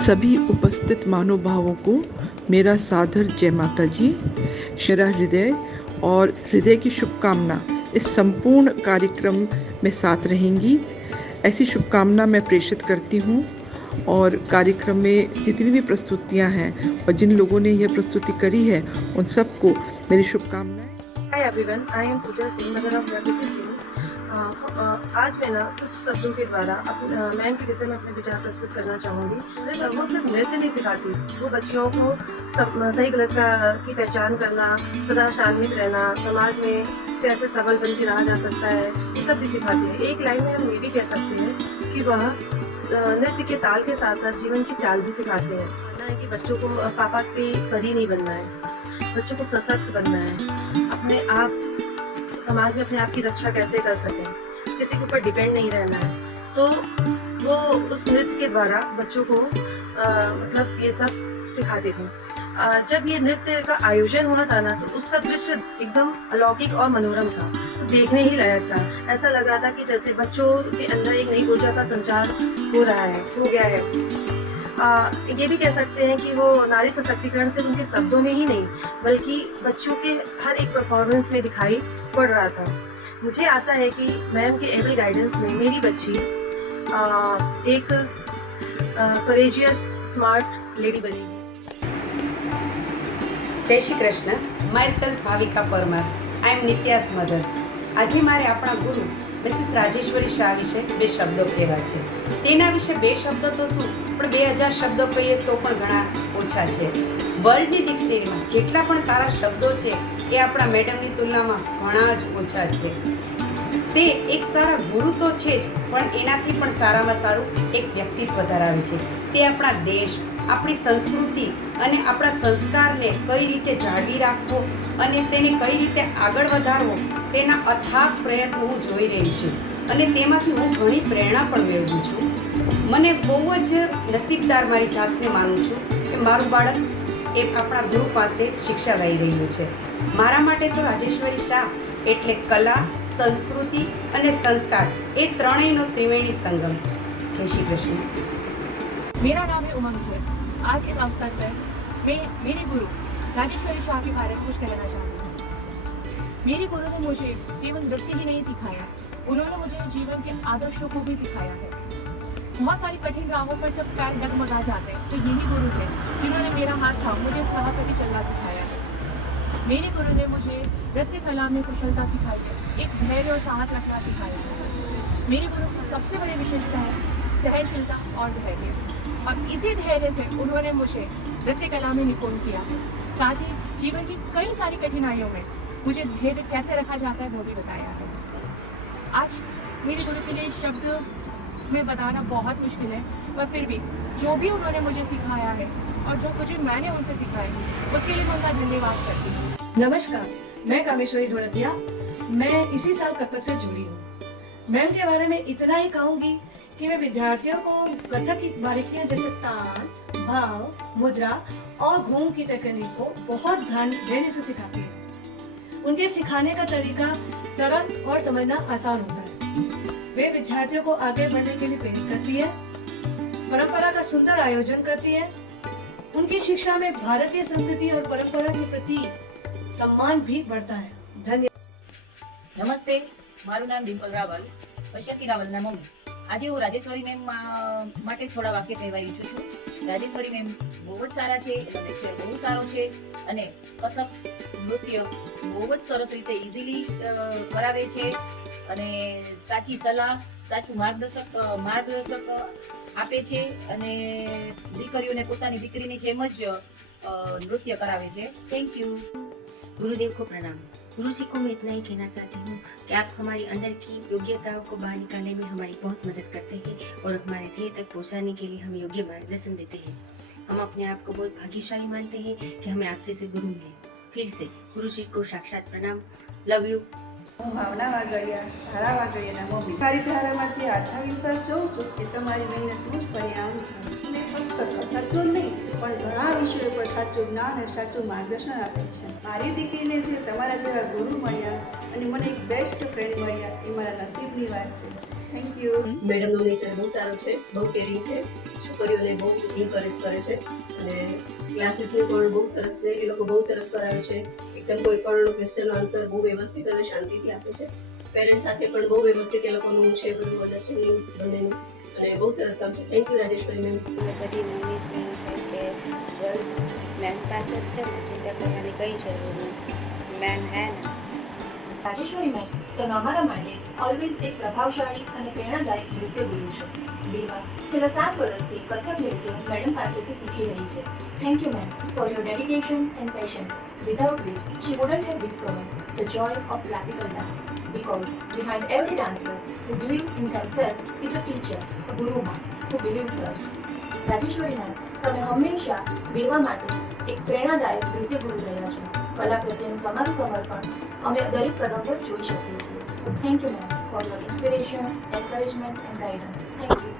सभी उपस्थित महानुभावों को मेरा सादर जय माता जी। मेरा हृदय और हृदय की शुभकामना इस संपूर्ण कार्यक्रम में साथ रहेंगी, ऐसी शुभकामना मैं प्रेषित करती हूँ। और कार्यक्रम में जितनी भी प्रस्तुतियाँ हैं और जिन लोगों ने यह प्रस्तुति करी है उन सबको मेरी शुभकामनाएं। Hi everyone, I am Pooja Singh, mother of Prakriti Singh. आज मैं ना कुछ शब्दों के द्वारा मैम के विषय में अपने विचार प्रस्तुत करना चाहूँगी। वो सिर्फ नृत्य नहीं सिखाती, वो बच्चियों को सही गलत की पहचान करना, सदा शांत रहना, समाज में कैसे सबल बन के रहा जा सकता है, ये सब भी सिखाती है। एक लाइन में हम ये भी कह सकते हैं कि वह नृत्य के ताल के साथ साथ जीवन की चाल भी सिखाते हैं। मानना है कि बच्चों को पापा की परी नहीं बनना है, बच्चों को सशक्त बनना है, अपने आप समाज में अपने आप की रक्षा कैसे कर सकें, किसी के ऊपर डिपेंड नहीं रहना है। तो वो उस नृत्य के द्वारा बच्चों को मतलब ये सब सिखाते थे। जब ये नृत्य का आयोजन हुआ था ना, तो उसका दृश्य एकदम अलौकिक और मनोरम था, तो देखने ही लायक था। ऐसा लग रहा था कि जैसे बच्चों के अंदर एक नई ऊर्जा का संचार हो गया है। ये भी कह सकते हैं कि वो नारी सशक्तिकरण सिर्फ उनके शब्दों में ही नहीं, बल्कि बच्चों के हर एक परफॉर्मेंस में दिखाई पड़ रहा था। मुझे आशा है कि मैम के एवरी गाइडेंस में मेरी बच्ची एक करेजियस स्मार्ट लेडी बनेगी। जय Shri Krishna. Myself Bhavika Parmar, I am Nitya's mother. આજે મારે આપણા ગુરુ મિસિસ રાજેશ્વરી શાહ વિશે બે શબ્દો કહેવા છે। તેના વિશે બે શબ્દો તો શું, પણ 2000 શબ્દો કહીએ તો પણ ઘણા ઓછા છે। વર્લ્ડની ડિક્શનરીમાં જેટલા પણ સારા શબ્દો છે એ આપણા મેડમની તુલનામાં ઘણા જ ઓછા છે। તે એક સારા ગુરુ તો છે જ, પણ એનાથી પણ સારામાં સારું એક વ્યક્તિત્વ ધરાવે છે। તે આપણા દેશ, આપણી સંસ્કૃતિ અને આપણા સંસ્કારને કઈ રીતે જાળવી રાખવો અને તેને કઈ રીતે આગળ વધારવો તેના અથાગ પ્રયત્નો હું જોઈ રહી છું અને તેમાંથી હું ઘણી પ્રેરણા પણ મેળવું છું। મને બહુ જ નસીબદાર મારી જાતને માનું છું કે મારું બાળક એક આપણા ગુરુ પાસે શિક્ષા લઈ રહ્યું છે। મારા માટે તો રાજેશ્વરી શાહ એટલે કલા, સંસ્કૃતિ અને સંસ્કાર એ ત્રણેયનો ત્રિવેણી સંગમ। જય શ્રી कृष्ण। मेरा नाम है उमंग जैन। आज इस अवसर पर मैं मेरे गुरु राजेश्वरी शाह के बारे में कुछ कहना चाहती हूँ। मेरे गुरु ने मुझे केवल नृत्य ही नहीं सिखाया, उन्होंने मुझे जीवन के आदर्शों को भी सिखाया है। बहुत सारी कठिन राहों पर जब पैर डगमगा जाते हैं तो यही गुरु थे जिन्होंने मेरा हाथ थाम मुझे इस राह पर भी चलना सिखाया है। मेरे गुरु ने मुझे नृत्य कला में कुशलता सिखाई है, एक धैर्य और साहस रखना सिखाया है। मेरे गुरु की सबसे बड़ी विशेषता है सहनशीलता और धैर्य, और इसी धैर्य से उन्होंने मुझे नृत्य कला में निपुण किया। साथ ही जीवन की कई सारी कठिनाइयों में मुझे धैर्य कैसे रखा जाता है वो भी बताया है। आज मेरे गुरु के लिए शब्द में बताना बहुत मुश्किल है, पर फिर भी जो भी उन्होंने मुझे सिखाया है और जो कुछ मैंने उनसे सीखा है उसके लिए मैं उनका धन्यवाद करती हूँ। नमस्कार, मैं कामेश्वरी ढोलकिया। मैं इसी साल कथक से जुड़ी हूँ। मैम के बारे में इतना ही कहूँगी कि वे विद्यार्थियों को कथक की बारीकियाँ जैसे ताल, भाव, मुद्रा और घूम की तकनीक को बहुत ध्यान देने से सिखाती है। उनके सिखाने का तरीका सरल और समझना आसान होता है। वे विद्यार्थियों को आगे बढ़ने के लिए प्रेरित करती है, परंपरा का सुंदर आयोजन करती है। उनकी शिक्षा में भारतीय संस्कृति और परंपरा के प्रति सम्मान भी बढ़ता है। धन्यवाद। नमस्ते, મારું નામ ડિમ્પલ રાવલ, પશ્યંતી રાવલના મમ્મી। આજે હું રાજેશ્વરી મેમ માટે થોડા વાક્ય કહેવા ઈચ્છું છું। રાજેશ્વરી મેમ બહુ જ સારા છે, એનો લેક્ચર બહુ સારો છે અને કથક નૃત્ય બહુ જ સરસ રીતે ઇઝીલી કરાવે છે અને સાચી સલાહ, સાચું માર્ગદર્શક આપે છે અને દીકરીઓને પોતાની દીકરીની જેમ જ નૃત્ય કરાવે છે। Thank you. गुरुदेव को प्रणाम। गुरु जी को मैं इतना ही कहना चाहती हूँ कि आप हमारी अंदर की योग्यताओं को बाहर निकालने में हमारी बहुत मदद करते हैं और हमारे ध्येय तक पहुँचाने के लिए हमें योग्य मार्गदर्शन देते हैं। हम अपने आप को बहुत भाग्यशाली मानते हैं कि हमें आप जैसे गुरु मिले। फिर से गुरु जी को साक्षात प्रणाम। Love you. હું ભાવના વાગડિયા, ધારા વાગડિયાના મમ્મી। મારી ધારામાં જે આત્મવિશ્વાસ જોઉં છું એ તમારી મહેનતનું જ પરિણામ છે। અને ફક્ત કથકનું જ નહીં, પણ ઘણા વિષયો પર સાચું જ્ઞાન અને સાચું માર્ગદર્શન આપે છે। મારી દીકરીને જે તમારા જેવા ગુરુ મળ્યા અને મને એક બેસ્ટ ફ્રેન્ડ મળ્યા એ મારા નસીબની વાત છે। Thank you. મેડમનો નેચર બહુ સારો છે, બહુ કેરિંગ છે, છોકરીઓને બહુ એન્કરેજ કરે છે અને ક્લાસીસની પણ બહુ સરસ છે. એ લોકો બહુ સરસ કરાવે છે. એકદમ કોઈ પણ ક્વેશ્ચનનો આન્સર બહુ વ્યવસ્થિત અને શાંતિથી આપે છે. પેરેન્ટ્સ સાથે પણ બહુ વ્યવસ્થિત એ લોકોનું છે બધું અન્ડરસ્ટેન્ડિંગ બંનેનું અને બહુ સરસ કામ છે. Thank you Rajeshwari ma'am. બધી મમ્મીઝને એમ થાય કે ગર્લ્સ મેમ પાસે જ છે ને, ચિંતા કરવાની કંઈ જરૂર નહીં, મેમ હે ને. રાજેશ્વરી મેમ તમે અમારા માટે ઓલવેઝ એક પ્રભાવશાળી અને પ્રેરણાદાયક નૃત્ય ગુરુ છો. બેવા છેલ્લા 7 વર્ષથી કથક નૃત્ય મેડમ પાસેથી શીખી રહી છે. Thank you ma'am for your dedication and patience without which she wouldn't have discovered the joy of classical dance. Because behind every dancer who believes in themselves is a teacher, a guru who believes first. Rajeshwari ma'am તમે હંમેશા બેવા માટે એક પ્રેરણાદાયક નૃત્ય ગુરુ રહ્યા છો. કલા પ્રત્યેનું તમારું સમર્પણ અમે દરેક કદમ પર જોઈ શકીએ છીએ. Thank you ma'am for your inspiration, encouragement and guidance. Thank you.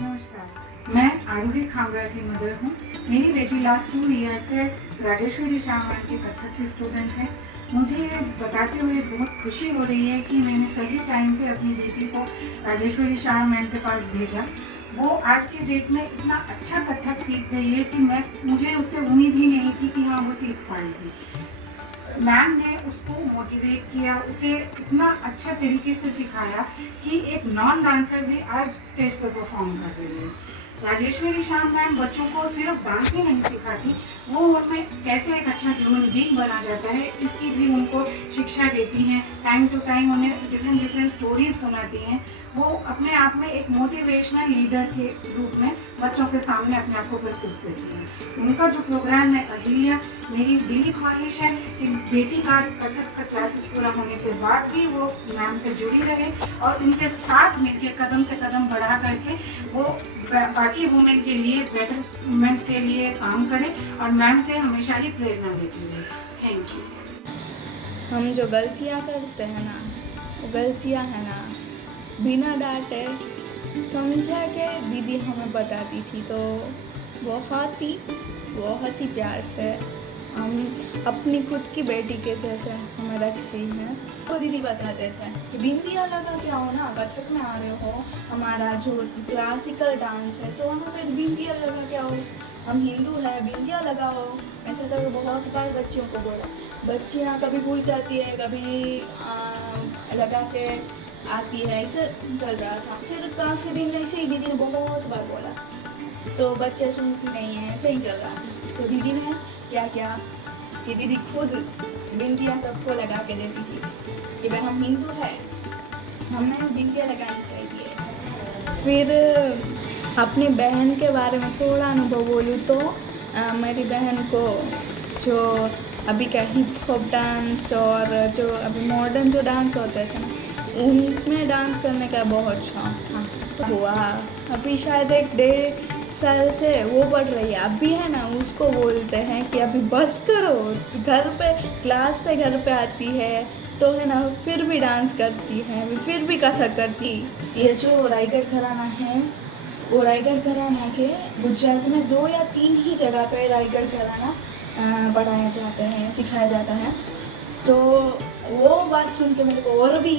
नमस्कार, मैं आरूही खामरा की मदर हूँ. मेरी बेटी लास्ट 2 ईयर से राजेश्वरी शाह मैम की कथक की स्टूडेंट है. मुझे ये बताते हुए बहुत खुशी हो रही है कि मैंने सही टाइम पे अपनी बेटी को राजेश्वरी शाह मैम के पास भेजा. वो आज के डेट में इतना अच्छा कथक सीख गई है कि मुझे उससे उम्मीद ही नहीं थी कि हाँ वो सीख पाएगी. मैम ने उसको मोटिवेट किया, उसे इतना अच्छा तरीके से सिखाया कि एक नॉन डांसर भी आज स्टेज पर परफॉर्म कर रही है. राजेश्वरी शाह मैम बच्चों को सिर्फ डांस ही नहीं सिखाती, वो उनमें कैसे एक अच्छा ह्यूमन बीइंग बना जाता है इसकी भी उनको शिक्षा देती हैं. टाइम टू टाइम उन्हें डिफरेंट स्टोरीज सुनाती हैं. वो अपने आप में एक मोटिवेशनल लीडर के रूप में बच्चों के सामने अपने आप को प्रस्तुत करती हैं. उनका जो प्रोग्राम है अहिल्या, मेरी दिली ख्वाहिश है कि बेटी का कथक का क्लासेस पूरा होने के बाद भी वो मैम से जुड़ी रहे और उनके साथ मिलकर कदम से कदम बढ़ा करके वो बाकी वुमेन के लिए बेटरमेंट के लिए काम करें और मैम से हमेशा ही प्रेरणा लेती रहे. Thank you. हम जो गलतियाँ करते हैं ना, वो गलतियाँ है ना बिना डांटे समझा के दीदी हमें बताती थी, तो बहुत ही प्यार से हम अपनी खुद की बेटी के जैसे हमें रखती हैं. तो दीदी बताते थे कि बिंदिया लगा के आओ ना, कथक में आ रहे हो, हमारा जो क्लासिकल डांस है तो वहाँ पे बिंदिया लगा के आओ, हम हिंदू हैं, बिंदिया लगाओ. ऐसा करके बहुत बार बच्चियों को बोला. बच्चियाँ कभी भूल जाती है, कभी लगा के आती है, ऐसे चल रहा था. फिर काफ़ी दिन ऐसे ही दीदी ने बहुत बार बोला, तो बच्चे सुनती नहीं है, ऐसे ही चल रहा था. तो दीदी ने क्या किया कि दीदी खुद बिंदिया सबको लगा के देती थी कि भाई हम हिंदू हैं, हमें बिंदिया लगानी चाहिए. फिर अपनी बहन के बारे में थोड़ा अनुभव बोलूँ तो मेरी बहन को जो अभी का हिप हॉप डांस और जो अभी मॉडर्न जो डांस होते थे ना, उनमें डांस करने का बहुत शौक था. तो हुआ अभी शायद 1-1.5 साल से वो पढ़ रही है. अभी है ना उसको बोलते हैं कि अभी बस करो, घर पे क्लास से घर पे आती है तो है ना फिर भी डांस करती है, फिर भी कथक करती. ये जो रायगढ़ घराना है, वो रायगढ़ घराना के गुजरात में 2 या 3 ही जगह पे रायगढ़ घराना पढ़ाया जाता है, सिखाया जाता है. तो वो बात सुन के मेरे को और भी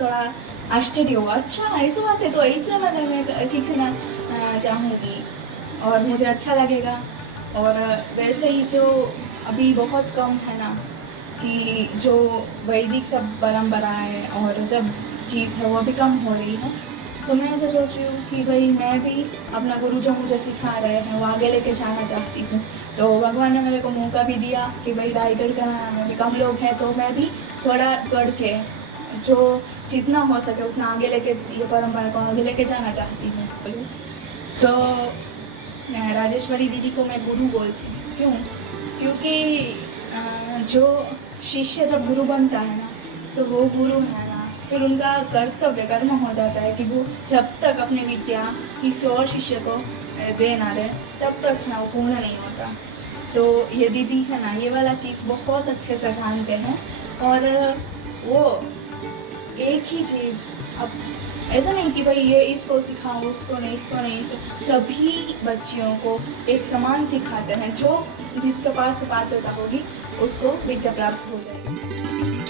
थोड़ा आश्चर्य हुआ. अच्छा ऐसी बात है, तो ऐसे मतलब मैं सीखना चाहूँगी और मुझे अच्छा लगेगा. और वैसे ही जो अभी बहुत कम है ना कि जो वैदिक सब परंपराएं और सब चीज़ है वो अभी कम हो रही है. तो मैं ऐसे सोच रही हूँ कि भाई मैं भी अपना गुरु जो मुझे सिखा रहे हैं वो आगे लेके जाना चाहती हूँ. तो भगवान ने मेरे को मौका भी दिया कि भाई रायगढ़ घराना में भी कम लोग हैं, तो मैं भी थोड़ा बढ़ के जो जितना हो सके उतना आगे लेके ये परंपरा को आगे लेके जाना चाहती हूँ. तो राजेश्वरी दीदी को मैं गुरु बोलती हूँ. क्यों? क्योंकि जो शिष्य जब गुरु बनता है ना, तो वो गुरु है ना, फिर उनका कर्तव्य कर्म हो जाता है कि वो जब तक अपनी विद्या किसी और शिष्य को दे ना दे तब तक ना वो पूर्ण नहीं होता. तो ये दीदी है ना ये वाला चीज़ बहुत अच्छे से जानते हैं. और वो एक ही चीज़, अब ऐसा नहीं कि भाई ये इसको सिखाओ उसको नहीं, इसको नहीं, सभी बच्चियों को एक समान सिखाते हैं. जो जिसके पास पात्रता होगी उसको विद्या प्राप्त हो जाएगी.